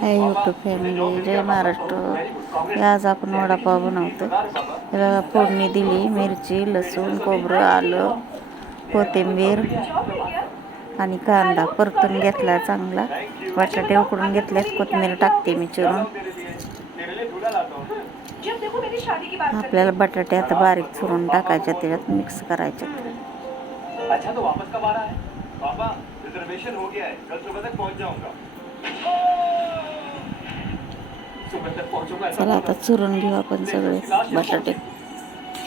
Hi YouTube family, जय महाराष्ट्र. आज आपण वडापाव बनवतो. त्याला फोडणी दिली, मिरची, लसूण, खोबरं, आलं, कोथिंबीर आणि कांदा परतून घेतला चांगला. बटाटे उकडून घेतलेत, कोथिंबीर टाकते मी चिरून. आपल्याला बटाटे आता बारीक चिरून टाकायचे, त्याच्यात मिक्स करायचे. अच्छा तो वापस कब आ रहा है पापा? रिजर्वेशन हो गया है, कल सुबह तक पहुंच जाऊंगा. चला आता चुरून घेऊ आपण सगळे बटाटे.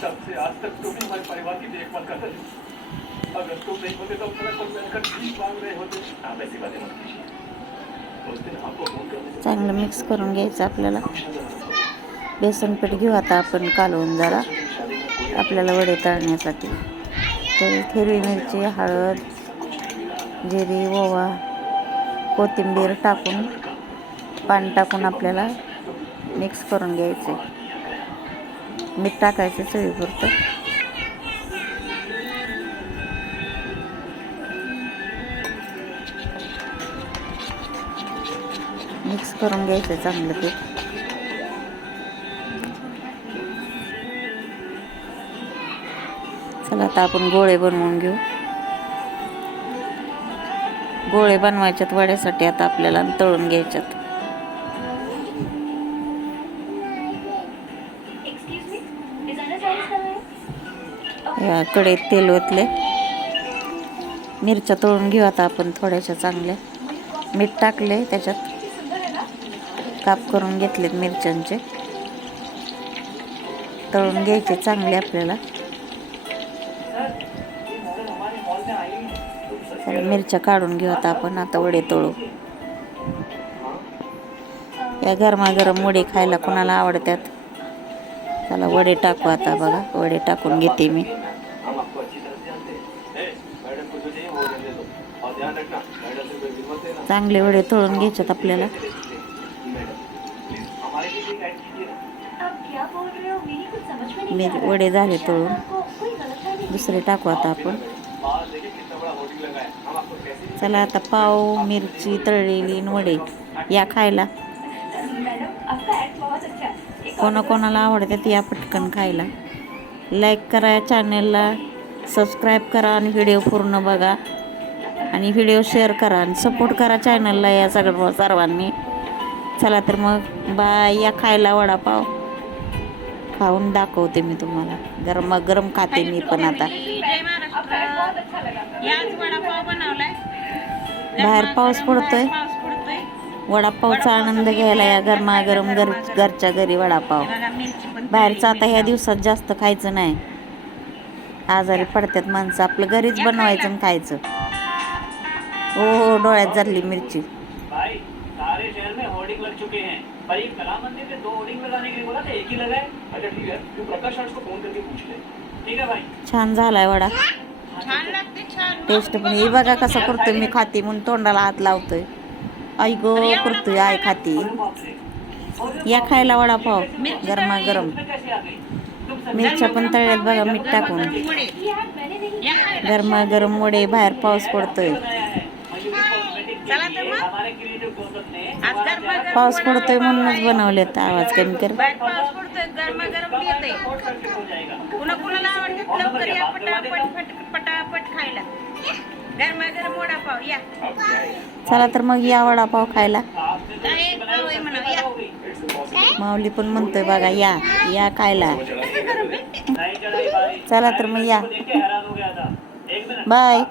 सबसे आज तक तुम ही हमारे परिवार की देखभाल करते थे. अगर तुम नहीं होते तो अपना सब मिलकर भीख मांग रहे होते. आप ऐसी बातें मत कीजिए. उस दिन आपको फोन करने चांगलं मिक्स करून घ्यायचं आपल्याला. बेसन पीठ घेऊ आता आपण कालवून जरा आपल्याला वडे तळण्यासाठी. तर हिरवी मिरची, हळद, जिरी, ओवा, कोथिंबीर टाकून पाणी टाकून आपल्याला मिक्स करून घ्यायचे. मीठ टाकायचं चवीपुरतं. मिक्स करून घ्यायचं चांगलं पीठ. चला आता आपण गोळे बनवून घेऊ. गोळे बनवायच्यात वड्यासाठी आता आपल्याला तळून घ्यायच्यात. या कढईत तेल ओतले. मिरच्या तळून घेऊ आता आपण थोड्याशा चांगल्या. मीठ टाकले, त्याच्यात काप करून घेतलेत मिरच्यांचे. तळून घ्यायचे चांगले आपल्याला. मिरच्या काढून घेऊ आता आपण. आता वडे तळू. या गरमागरम वडे खायला कोणाला आवडतात. चला वडे टाकू आता. बघा वडे टाकून घेते मी. चांगले वडे तळून घ्यायच्यात आपल्याला. वडे झाले तळून. दुसरे टाकू आता आपण. चला आता पाव, मिरची तळलेली वडे या खायला. कोणाकोणाला आवडतात या पटकन खायला. लाईक करा, चॅनलला सबस्क्राईब करा आणि व्हिडिओ पूर्ण बघा आणि व्हिडिओ शेअर करा आणि सपोर्ट करा चॅनलला या सर्वांनी. चला तर मग बाय. या खायला वडापाव. खाऊन दाखवते मी तुम्हाला. गरम खाते मी पण आता. बाहेर पाऊस पडतोय. वडापावचा आनंद घ्यायला या गरमागरम घरच्या घरी वडापाव. बाहेरचं आता ह्या दिवसात जास्त खायचं नाही. आजारी पडतात माणसं. आपलं घरीच बनवायचं आणि खायचं. हो डोळ्यात झाली मिरची. सारे शहर में होर्डिंग लग चुके हैं. पर एक कला मंदिर में 2 होर्डिंग लगाने के लिए बोला था, एक ही लगाए. अच्छा ठीक है, तू प्रकाश राज को फोन करके पूछ ले. ठीक है भाई. छान झालाय वडा. छान लागते. छान टेस्ट पण. हे बघा कसं करतोय मी. खाती म्हणून तोंडाला हात लावतोय. आई गो करतोय. आय खाती. या खायला वडापाव गरमागरम. मिरच्या पण तळल्यात बघा मीठ टाकून. गरमागरम वडे. बाहेर पाऊस पडतोय. पाऊस पडतोय म्हणूनच बनवलेत. आवाज कमी कर. चला तर मग या वडापाव खायला. माऊली पण म्हणतोय बघा या खायला. चला तर मग या. बाय.